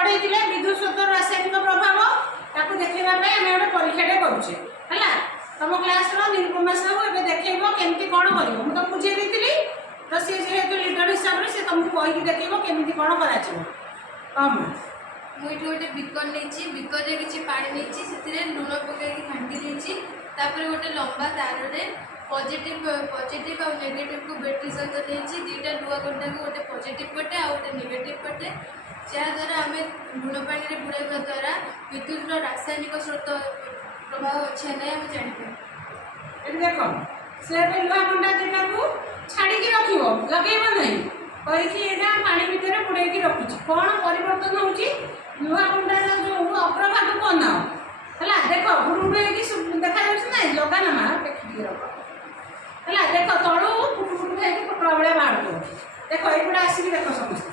पढ़े विद्युत स्रोत रासायनिक प्रभाव ताको देखा आम गोटे परीक्षाटे करुचे है तुम क्लास निरुपमा साहू ए देखेब केमती कौन कर मुझे बुझे दी तो सी जेहेतु लीडर हिसाब से तुमको कहीकि देखेब केमती कौन कर मुझे गोटे बिकर नहीं बिकर किसी पा नहीं लुण पकईकि घाटी नहीं गोटे लंबा तार में पॉजिटिव और नेगेटिव को बैटरी सहित नहीं दुईटा लुआ कंटा को गोटे पॉजिटिव पटे आ गोटे नेगेटिव पटे जहाँद्वारा आम लुण पानी में बुड़ाइवा द्वारा विद्युत रासायनिक स्रोत प्रभाव अच्छे ना आम जापर देख से लुहा कंटा दुटा को छाड़ी रख लगे नहीं कहीकि पानी भितर बुड़े रखुची कौन परिवर्तन होची लुहा कंटार जो अग्रभाग को अनाओ है देख गुड़ देखा ना लगा ना देखिए रख है देख तलू फुट फुट होगी पटला भाया बाहर दो देख ये आसिक देख समस्त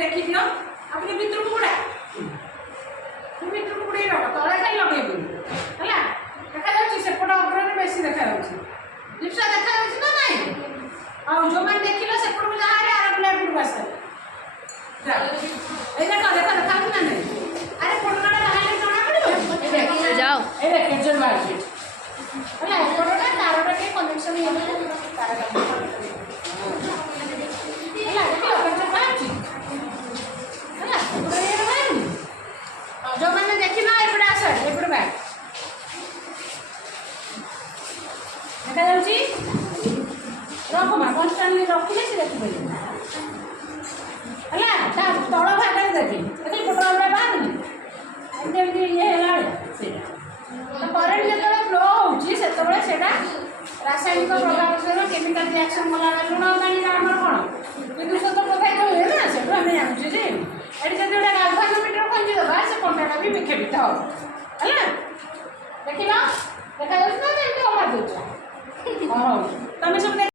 देखी दियो अपने भितर को गुड़ा भितर को गुड़े रख तले खाई लगे है देखा सेपट अग्र बेस देखा लिप्सा देखा ना ना और जो मैंने देखिल सेपट को जहाँ आर प्लेट को आस देखा देखा देखा ना नहीं अरे पटना बाहर जना जाओ पड़े तारटा के कनेक्शन जो मैंने देखी ना एपटे आस एपटे बैग देखा रखमा कन्स्टाटली रखिले से देखिए है तल भाग देखी देखिए पटल बाहर ये करेन्ट जो फ्लो होती रासायनिक प्रभाव सहित केमिकल रिएक्शन गला लुण पानी आम कौन विद्युत स्रोत प्रभावित हुए ना से आम जानूँ ये गोटे गाल्भानोमीटर खंजी दबा से कंटाटा भी विक्षेपित हो है।